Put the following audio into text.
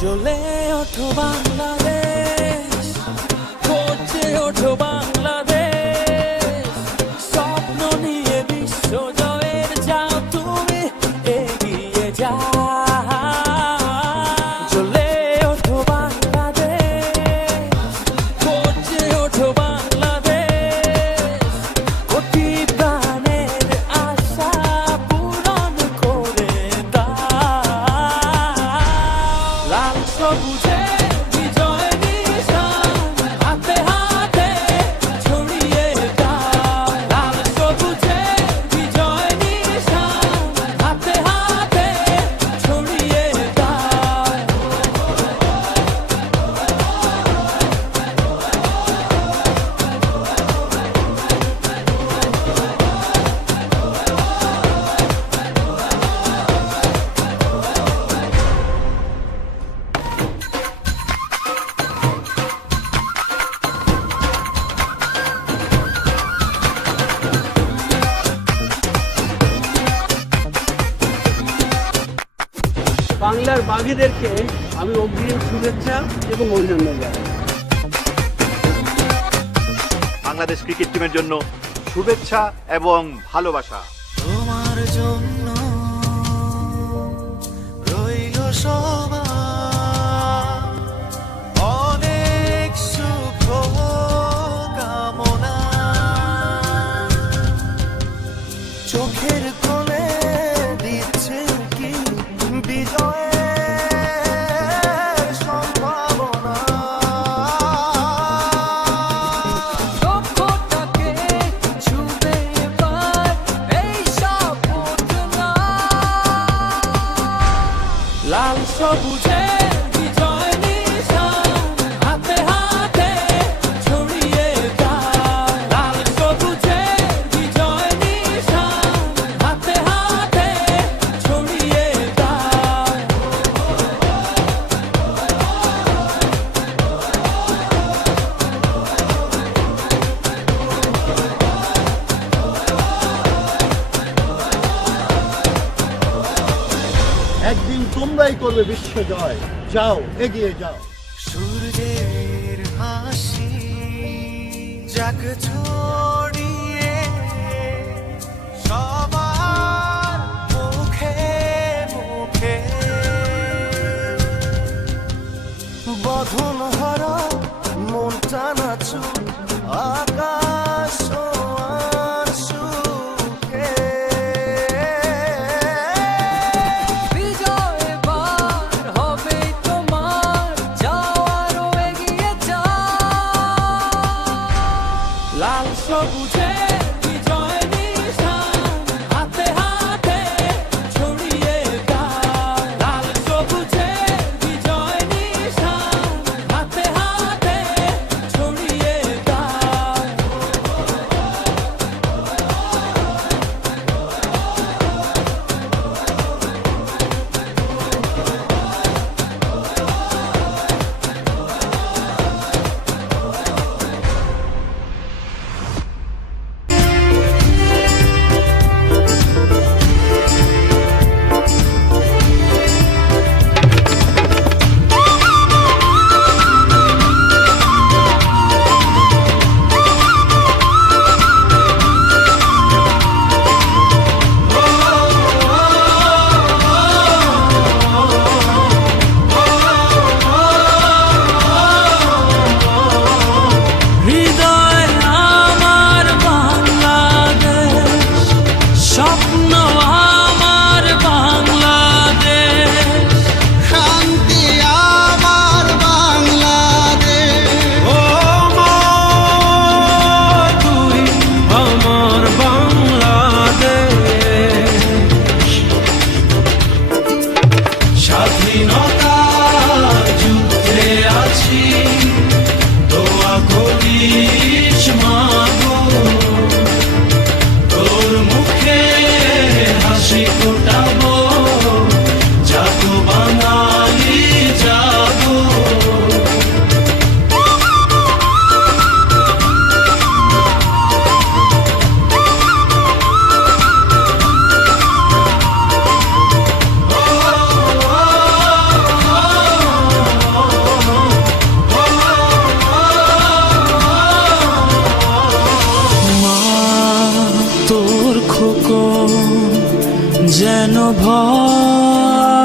জ্বলে ওঠো বাংলাদেশ করছে ওঠো বাংলাদেশ। বাংলার বাঘেদেরকে আমি অগ্রিম শুভেচ্ছা এবং অভিনন্দন জানাই। বাংলাদেশ ক্রিকেট টিমের জন্য শুভেচ্ছা এবং ভালোবাসা। তোমার জন্য তারাই করবে বিশ্ব জয়। যাও এগিয়ে যাও। সূর্যের হাসি জাগ ভয়